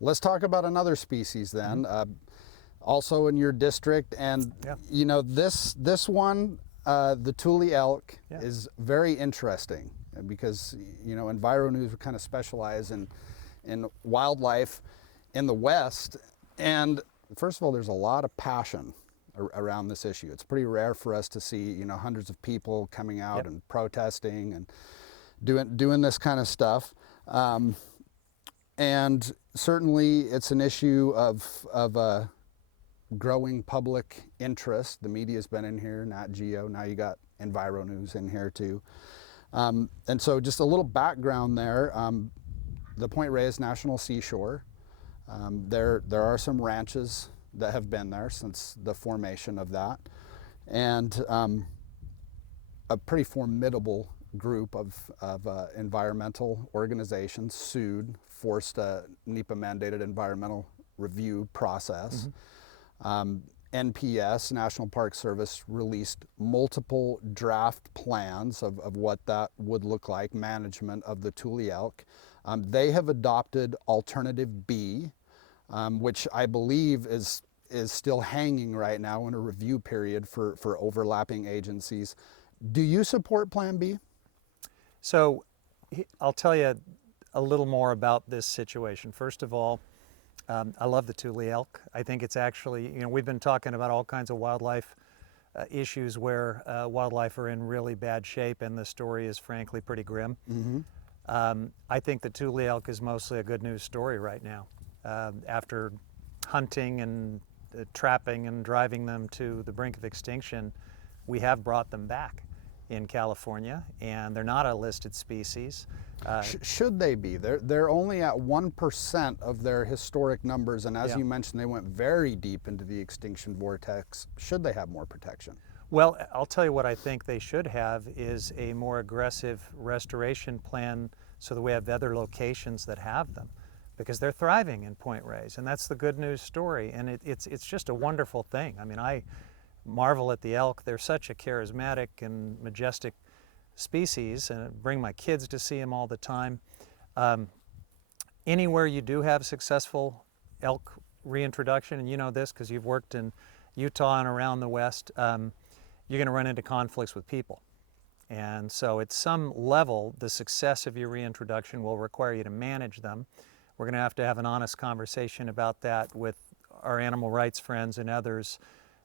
Let's talk about another species then, also in your district, and you know this one, the Tule Elk, is very interesting because you know EnviroNews kind of specialize in wildlife in the West, and first of all, there's a lot of passion around this issue. It's pretty rare for us to see, you know, hundreds of people coming out and protesting and doing this kind of stuff. And certainly it's an issue of growing public interest. The media's been in here, Nat Geo, now you got EnviroNews in here too. And so just a little background there, the Point Reyes National Seashore, there are some ranches that have been there since the formation of that, and a pretty formidable group of environmental organizations sued, forced a NEPA mandated environmental review process. NPS, National Park Service, released multiple draft plans of what that would look like, management of the Tule Elk. They have adopted Alternative B, which I believe is still hanging right now in a review period for overlapping agencies. Do you support Plan B? So I'll tell you a little more about this situation. First of all, I love the Tule Elk. I think it's actually, you know, we've been talking about all kinds of wildlife issues where wildlife are in really bad shape, and the story is frankly pretty grim. I think the Tule Elk is mostly a good news story right now. After hunting and trapping and driving them to the brink of extinction, we have brought them back in California, and they're not a listed species. Should they be? They're only at 1% of their historic numbers, and as you mentioned, they went very deep into the extinction vortex. Should they have more protection? Well, I'll tell you what I think they should have is a more aggressive restoration plan so that we have other locations that have them, because they're thriving in Point Reyes, and that's the good news story, and it's just a wonderful thing. I mean, I marvel at the elk. They're such a charismatic and majestic species, and I bring my kids to see them all the time. Anywhere you do have successful elk reintroduction, and you know this because you've worked in Utah and around the West, you're going to run into conflicts with people. And so at some level, the success of your reintroduction will require you to manage them. We're going to have an honest conversation about that with our animal rights friends and others,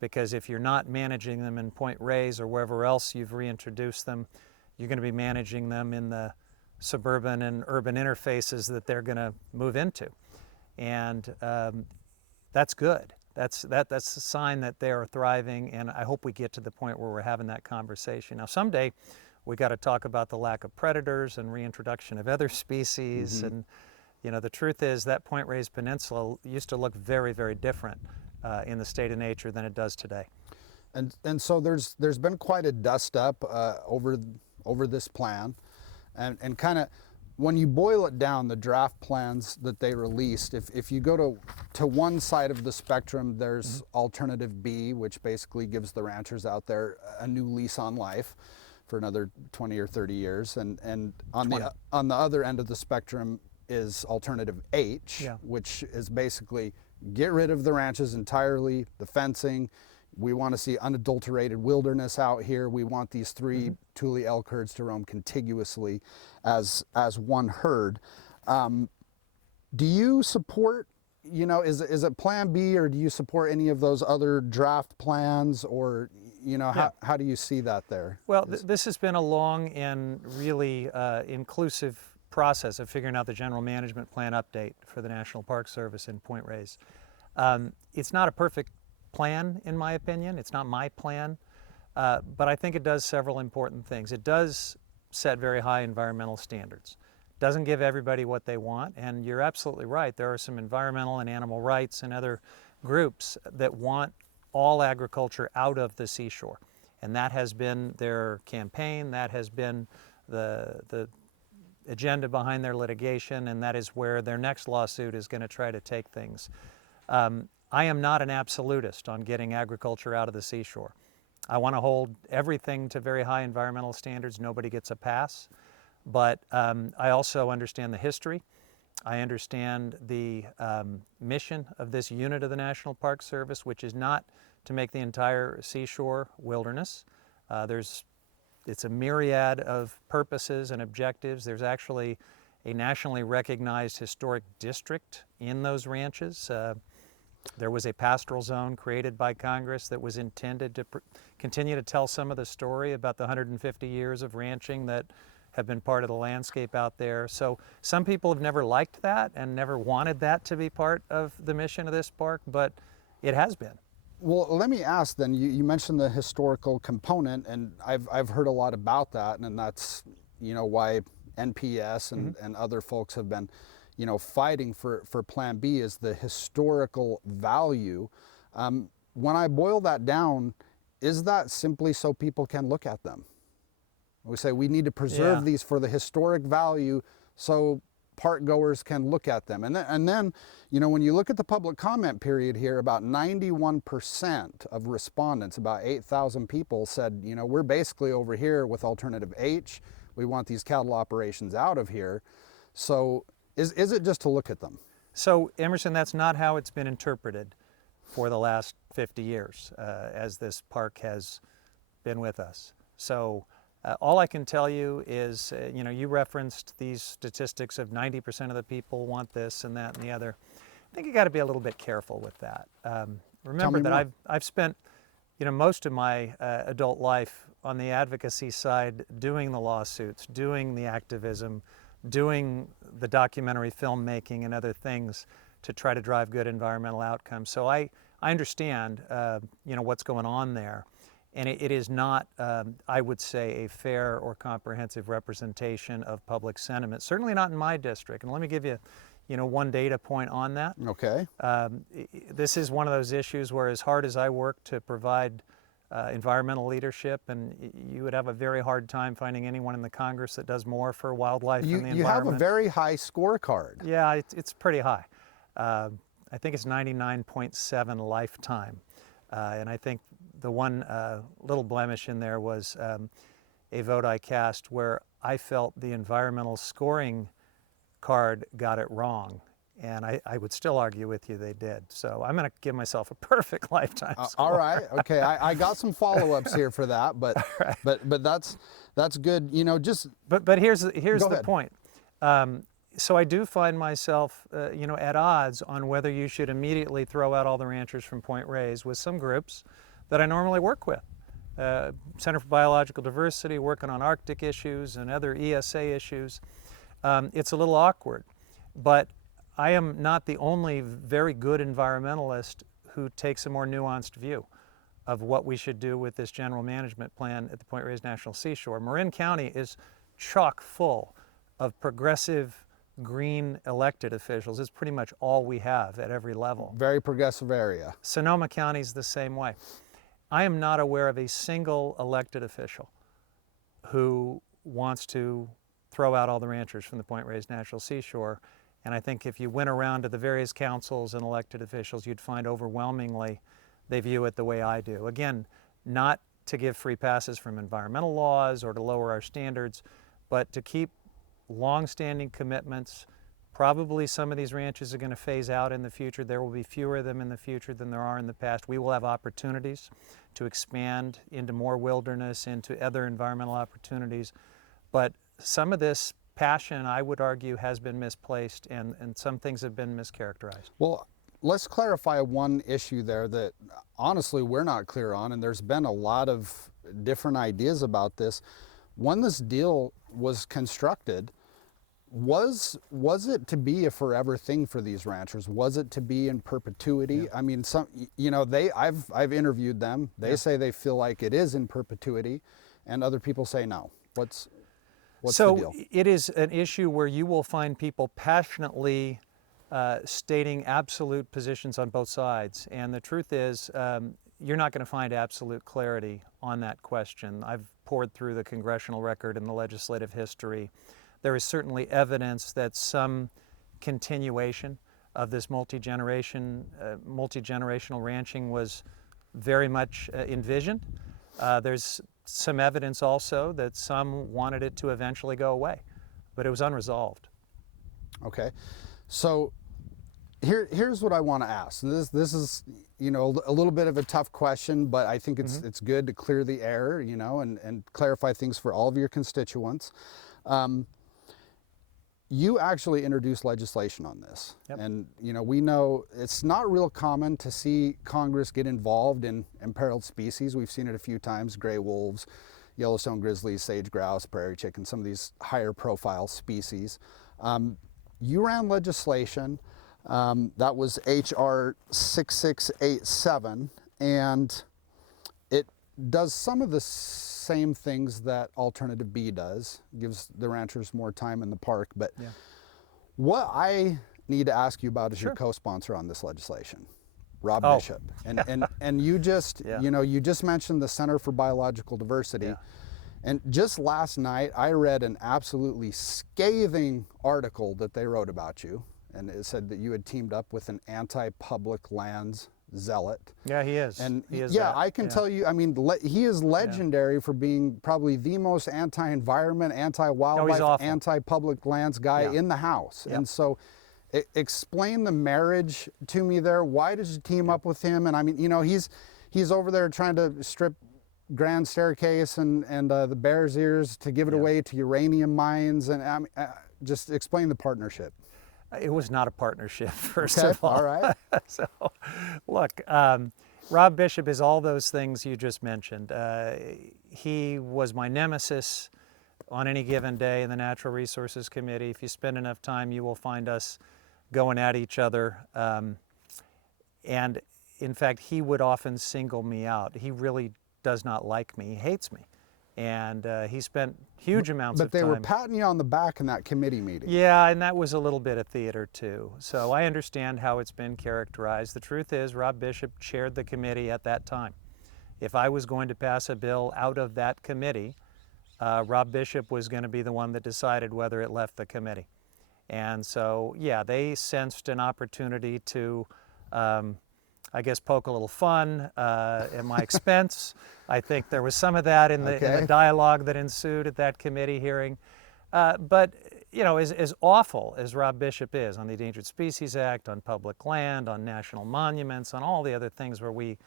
because if you're not managing them in Point Reyes or wherever else you've reintroduced them, you're going to be managing them in the suburban and urban interfaces that they're going to move into. And that's good. That's a sign that they are thriving, and I hope we get to the point where we're having that conversation. Now, someday we got to talk about the lack of predators and reintroduction of other species. And you know, the truth is that Point Reyes Peninsula used to look very, very different in the state of nature than it does today. And so there's been quite a dust up over this plan, and kind of when you boil it down, the draft plans that they released, if you go to one side of the spectrum, there's Alternative B, which basically gives the ranchers out there a new lease on life for another 20 or 30 years, and on the other end of the spectrum is Alternative H, which is basically get rid of the ranches entirely, the fencing. We want to see unadulterated wilderness out here. We want these three Tule elk herds to roam contiguously as one herd. Do you support, you know, is it Plan B, or do you support any of those other draft plans, or, you know, how do you see that there? Well, this has been a long and really inclusive process of figuring out the general management plan update for the National Park Service in Point Reyes. It's not a perfect plan, in my opinion. It's not my plan, but I think it does several important things. It does set very high environmental standards. Doesn't give everybody what they want, and you're absolutely right. There are some environmental and animal rights and other groups that want all agriculture out of the seashore, and that has been their campaign. That has been the agenda behind their litigation, and that is where their next lawsuit is going to try to take things. I am not an absolutist on getting agriculture out of the seashore. I want to hold everything to very high environmental standards. Nobody gets a pass. But I also understand the history I understand the mission of this unit of the National Park Service, which is not to make the entire seashore wilderness. It's a myriad of purposes and objectives. There's actually a nationally recognized historic district in those ranches. There was a pastoral zone created by Congress that was intended to continue to tell some of the story about the 150 years of ranching that have been part of the landscape out there. So some people have never liked that and never wanted that to be part of the mission of this park, but it has been. Well, let me ask then, you mentioned the historical component, and I've heard a lot about that, and that's, why NPS and other folks have been, fighting for Plan B, is the historical value. When I boil that down, is that simply so people can look at them? We say we need to preserve these for the historic value so park goers can look at them. And then, when you look at the public comment period here, about 91% of respondents, about 8,000 people, said, we're basically over here with alternative H. We want these cattle operations out of here. So is it just to look at them? So, Emerson, that's not how it's been interpreted for the last 50 years as this park has been with us. So all I can tell you is, you referenced these statistics of 90% of the people want this and that and the other. I think you got to be a little bit careful with that. Remember that I've spent, most of my adult life on the advocacy side, doing the lawsuits, doing the activism, doing the documentary filmmaking and other things to try to drive good environmental outcomes. So I understand, what's going on there. And it is not, I would say, a fair or comprehensive representation of public sentiment. Certainly not in my district. And let me give you, one data point on that. Okay. This is one of those issues where, as hard as I work to provide environmental leadership, and you would have a very hard time finding anyone in the Congress that does more for wildlife and the environment. You have a very high scorecard. Yeah, it's pretty high. I think it's 99.7 lifetime. And I think the one little blemish in there was a vote I cast where I felt the environmental scoring card got it wrong. And I would still argue with you they did. So I'm going to give myself a perfect lifetime score. All right. Okay. I got some follow-ups here for that, but right. but that's good. But here's the point. So I do find myself, at odds on whether you should immediately throw out all the ranchers from Point Reyes with some groups that I normally work with. Center for Biological Diversity, working on Arctic issues and other ESA issues. It's a little awkward, but I am not the only very good environmentalist who takes a more nuanced view of what we should do with this general management plan at the Point Reyes National Seashore. Marin County is chock full of progressive green elected officials. It's pretty much all we have at every level. Very progressive area. Sonoma County is the same way. I am not aware of a single elected official who wants to throw out all the ranchers from the Point Reyes National Seashore. And I think if you went around to the various councils and elected officials, you'd find overwhelmingly they view it the way I do. Again, not to give free passes from environmental laws or to lower our standards, but to keep long-standing commitments. Probably some of these ranches are going to phase out in the future. There will be fewer of them in the future than there are in the past. We will have opportunities to expand into more wilderness, into other environmental opportunities. But some of this passion, I would argue, has been misplaced, and some things have been mischaracterized. Well, let's clarify one issue there that honestly we're not clear on, and there's been a lot of different ideas about this. When this deal was constructed, was it to be a forever thing for these ranchers? Was it to be in perpetuity? Yeah. I mean, I've interviewed them. They say they feel like it is in perpetuity, and other people say no. What's the deal? So it is an issue where you will find people passionately stating absolute positions on both sides, and the truth is you're not going to find absolute clarity on that question. I've poured through the congressional record and the legislative history. There is certainly evidence that some continuation of this multi-generational ranching was very much envisioned. There's some evidence also that some wanted it to eventually go away, but it was unresolved. Okay. So here's what I want to ask. This is, you know, a little bit of a tough question, but I think it's good to clear the air, you know, and clarify things for all of your constituents. You actually introduced legislation on this. Yep. And, you know, we know it's not real common to see Congress get involved in imperiled species. We've seen it a few times: gray wolves, Yellowstone grizzlies, sage grouse, prairie chicken, some of these higher profile species. You ran legislation that was HR 6687, and it does some of the same things that Alternative B does, gives the ranchers more time in the park. But what I need to ask you about is your co-sponsor on this legislation, Rob Bishop. And you just, you know, you just mentioned the Center for Biological Diversity. And just last night, I read an absolutely scathing article that they wrote about you. And it said that you had teamed up with an anti-public lands zealot. Yeah, he is. And he is I can tell you, I mean, he is legendary for being probably the most anti-environment, anti-wildlife, anti-public lands guy in the House. And so explain the marriage to me there. Why did you team up with him? And I mean, you know, he's over there trying to strip Grand Staircase and the Bears Ears to give it away to uranium mines. And just explain the partnership. It was not a partnership, first of all. All right. So, look, Rob Bishop is all those things you just mentioned. He was my nemesis on any given day in the Natural Resources Committee. If you spend enough time, you will find us going at each other. And in fact, he would often single me out. He really does not like me. He hates me. And he spent huge amounts of time. But they were patting you on the back in that committee meeting. Yeah, and that was a little bit of theater too. So I understand how it's been characterized. The truth is, Rob Bishop chaired the committee at that time. If I was going to pass a bill out of that committee, Rob Bishop was going to be the one that decided whether it left the committee. And so, yeah, they sensed an opportunity to, I guess, poke a little fun at my expense. I think there was some of that in the dialogue that ensued at that committee hearing. But, you know, as awful as Rob Bishop is on the Endangered Species Act, on public land, on national monuments, on all the other things where we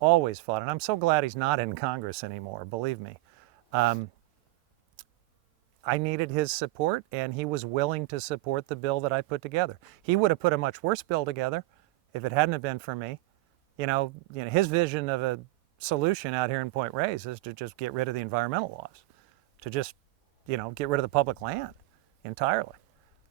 always fought, and I'm so glad he's not in Congress anymore, believe me. I needed his support, and he was willing to support the bill that I put together. He would have put a much worse bill together if it hadn't have been for me. You know, his vision of a solution out here in Point Reyes is to just get rid of the environmental laws, to just, you know, get rid of the public land entirely.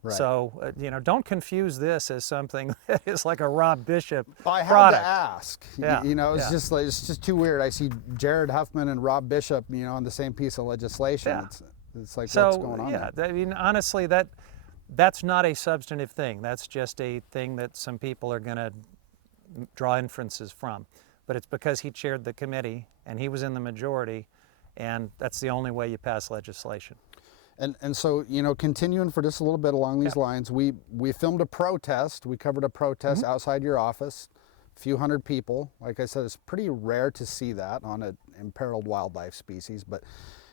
Right. So, you know, don't confuse this as something that is like a Rob Bishop product. I had to ask. You know, it's just like, it's just too weird. I see Jared Huffman and Rob Bishop, you know, on the same piece of legislation. It's like, what's going on there? I mean, honestly, that's not a substantive thing. That's just a thing that some people are going to draw inferences from. But it's because he chaired the committee and he was in the majority, and that's the only way you pass legislation. And so, you know, continuing for just a little bit along these lines, we filmed a protest. We covered a protest outside your office, a few hundred people. Like I said, it's pretty rare to see that on an imperiled wildlife species, but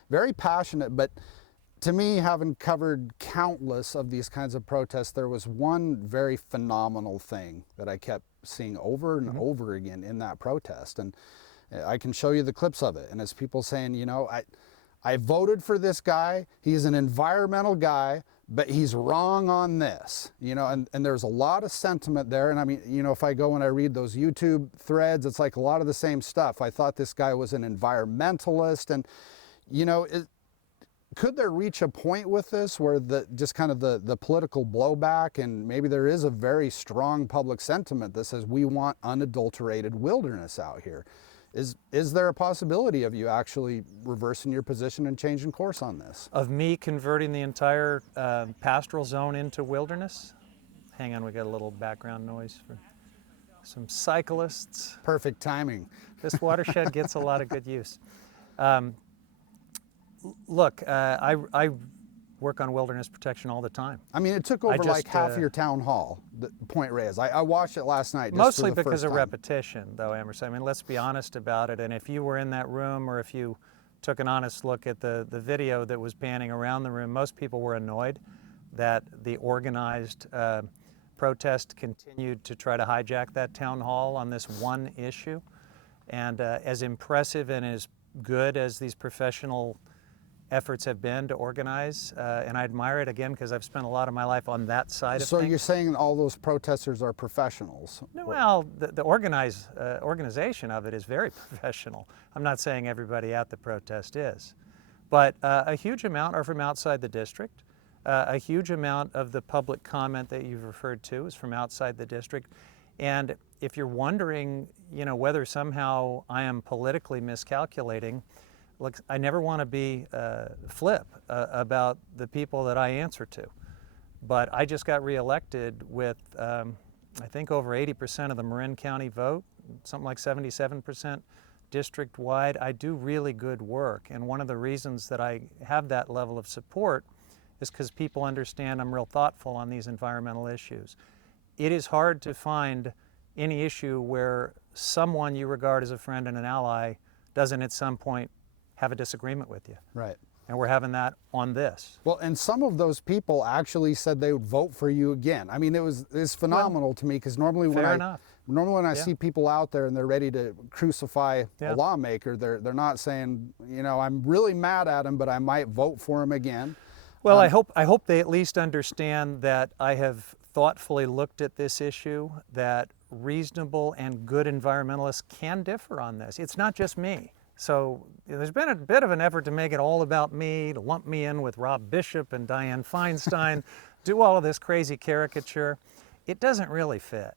very passionate. But to me, having covered countless of these kinds of protests, there was one very phenomenal thing that I kept seeing over and over again in that protest. And I can show you the clips of it. And it's people saying, you know, I voted for this guy. He's an environmental guy, but he's wrong on this, you know, and there's a lot of sentiment there. And I mean, you know, if I go and I read those YouTube threads, it's like a lot of the same stuff. I thought this guy was an environmentalist, and, you know, could there reach a point with this where just kind of the political blowback, and maybe there is a very strong public sentiment that says we want unadulterated wilderness out here? Is there a possibility of you actually reversing your position and changing course on this? Of me converting the entire pastoral zone into wilderness? Hang on, we got a little background noise for some cyclists. Perfect timing. This watershed gets a lot of good use. Look, I work on wilderness protection all the time. I mean, it took over like half of your town hall, Point Reyes. I watched it last night. Mostly because of repetition, though, Emerson. I mean, let's be honest about it. And if you were in that room, or if you took an honest look at the video that was panning around the room, most people were annoyed that the organized protest continued to try to hijack that town hall on this one issue. And as impressive and as good as these professional efforts have been to organize, and I admire it again because I've spent a lot of my life on that side of So things. you're saying all those protesters are professionals? No, well, the organization of it is very professional. I'm not saying everybody at the protest is, but a huge amount are from outside the district. A huge amount of the public comment that you've referred to is from outside the district. And if you're wondering, whether somehow I am politically miscalculating, look, I never want to be flip about the people that I answer to. But I just got reelected with, I think, over 80% of the Marin County vote, something like 77% district-wide. I do really good work. And one of the reasons that I have that level of support is because people understand I'm real thoughtful on these environmental issues. It is hard to find any issue where someone you regard as a friend and an ally doesn't at some point have a disagreement with you. Right. And we're having that on this. Well, and some of those people actually said they would vote for you again. I mean, it's phenomenal to me, because normally when I see people out there and they're ready to crucify a lawmaker, they're not saying, I'm really mad at him, but I might vote for him again. Well, I hope they at least understand that I have thoughtfully looked at this issue, that reasonable and good environmentalists can differ on this. It's not just me. So there's been a bit of an effort to make it all about me, to lump me in with Rob Bishop and Dianne Feinstein, do all of this crazy caricature. It doesn't really fit.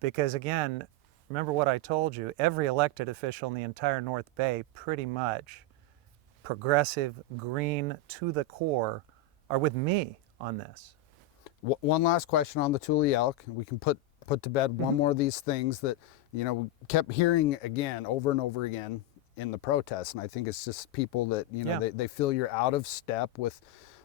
Because again, remember what I told you, every elected official in the entire North Bay, pretty much, progressive, green to the core, are with me on this. One last question on the Tule Elk. We can put to bed one more of these things that we kept hearing again over and over again in the protests, and I think it's just people that they feel you're out of step with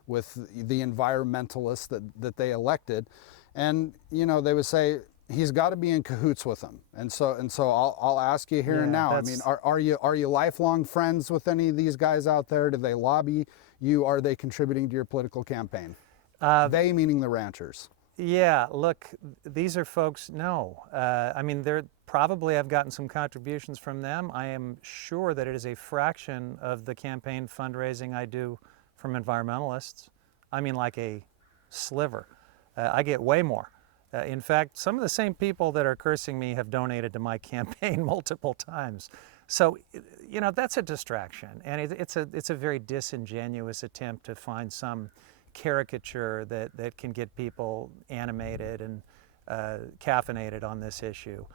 the environmentalists that they elected, and they would say he's got to be in cahoots with them, and so I'll ask you here and now. I mean, are you lifelong friends with any of these guys out there? Do they lobby you? Are they contributing to your political campaign? They meaning the ranchers. Yeah, look, these are folks, no. I mean, probably I've gotten some contributions from them. I am sure that it is a fraction of the campaign fundraising I do from environmentalists. I mean, like a sliver. I get way more. In fact, some of the same people that are cursing me have donated to my campaign multiple times. So, that's a distraction, and it's a very disingenuous attempt to find some caricature that can get people animated and caffeinated on this issue.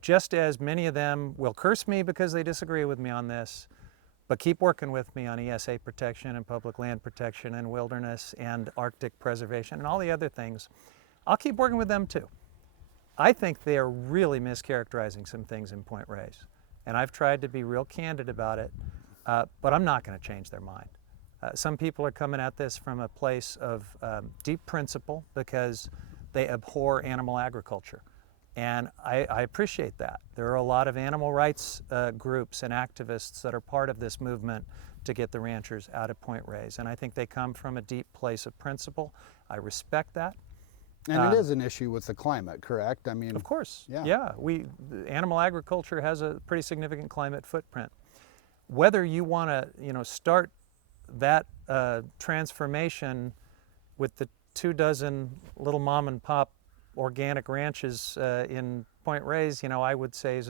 Just as many of them will curse me because they disagree with me on this, but keep working with me on ESA protection and public land protection and wilderness and Arctic preservation and all the other things, I'll keep working with them too. I think they are really mischaracterizing some things in Point Reyes, and I've tried to be real candid about it, but I'm not going to change their mind. Some people are coming at this from a place of deep principle because they abhor animal agriculture. And I appreciate that. There are a lot of animal rights groups and activists that are part of this movement to get the ranchers out of Point Reyes. And I think they come from a deep place of principle. I respect that. And it is an issue with the climate, correct? I mean, of course. Yeah. Animal agriculture has a pretty significant climate footprint. Whether you want to, start that transformation with the 24 little mom and pop organic ranches in Point Reyes, I would say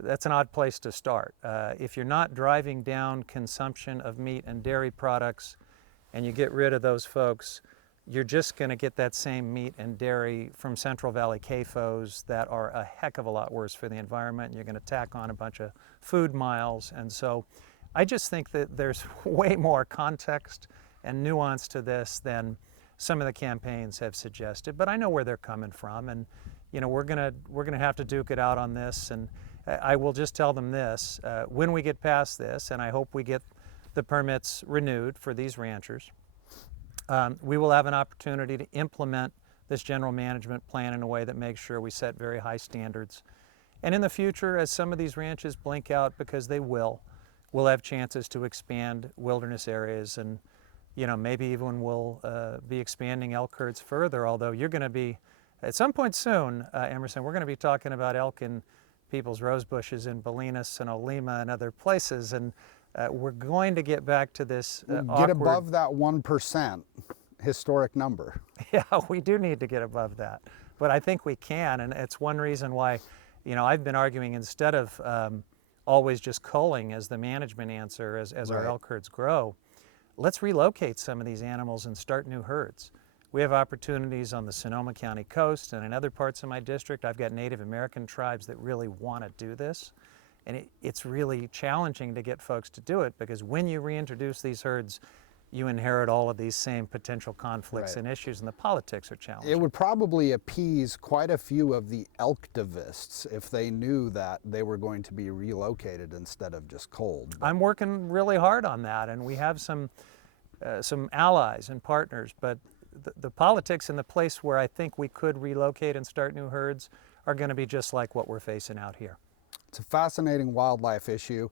that's an odd place to start. If you're not driving down consumption of meat and dairy products and you get rid of those folks, you're just going to get that same meat and dairy from Central Valley CAFOs that are a heck of a lot worse for the environment, and you're going to tack on a bunch of food miles. And so I just think that there's way more context and nuance to this than some of the campaigns have suggested, but I know where they're coming from, and we're gonna have to duke it out on this. And I will just tell them this: when we get past this, and I hope we get the permits renewed for these ranchers, we will have an opportunity to implement this general management plan in a way that makes sure we set very high standards. And in the future, as some of these ranches blink out, because they will, we'll have chances to expand wilderness areas and maybe even we'll be expanding elk herds further, although you're going to be, at some point soon, Emerson, we're going to be talking about elk in people's rose bushes in Bolinas and Olema and other places, and we're going to get back to this Get above that 1% historic number. Yeah, we do need to get above that, but I think we can, and it's one reason why, I've been arguing instead of always just culling as the management answer as Right. our elk herds grow, let's relocate some of these animals and start new herds. We have opportunities on the Sonoma County coast and in other parts of my district. I've got Native American tribes that really want to do this, and it's really challenging to get folks to do it, because when you reintroduce these herds, you inherit all of these same potential conflicts Right. and issues, and the politics are challenging. It would probably appease quite a few of the elktivists if they knew that they were going to be relocated instead of just culled. I'm working really hard on that, and we have some allies and partners, but the politics in the place where I think we could relocate and start new herds are going to be just like what we're facing out here. It's a fascinating wildlife issue.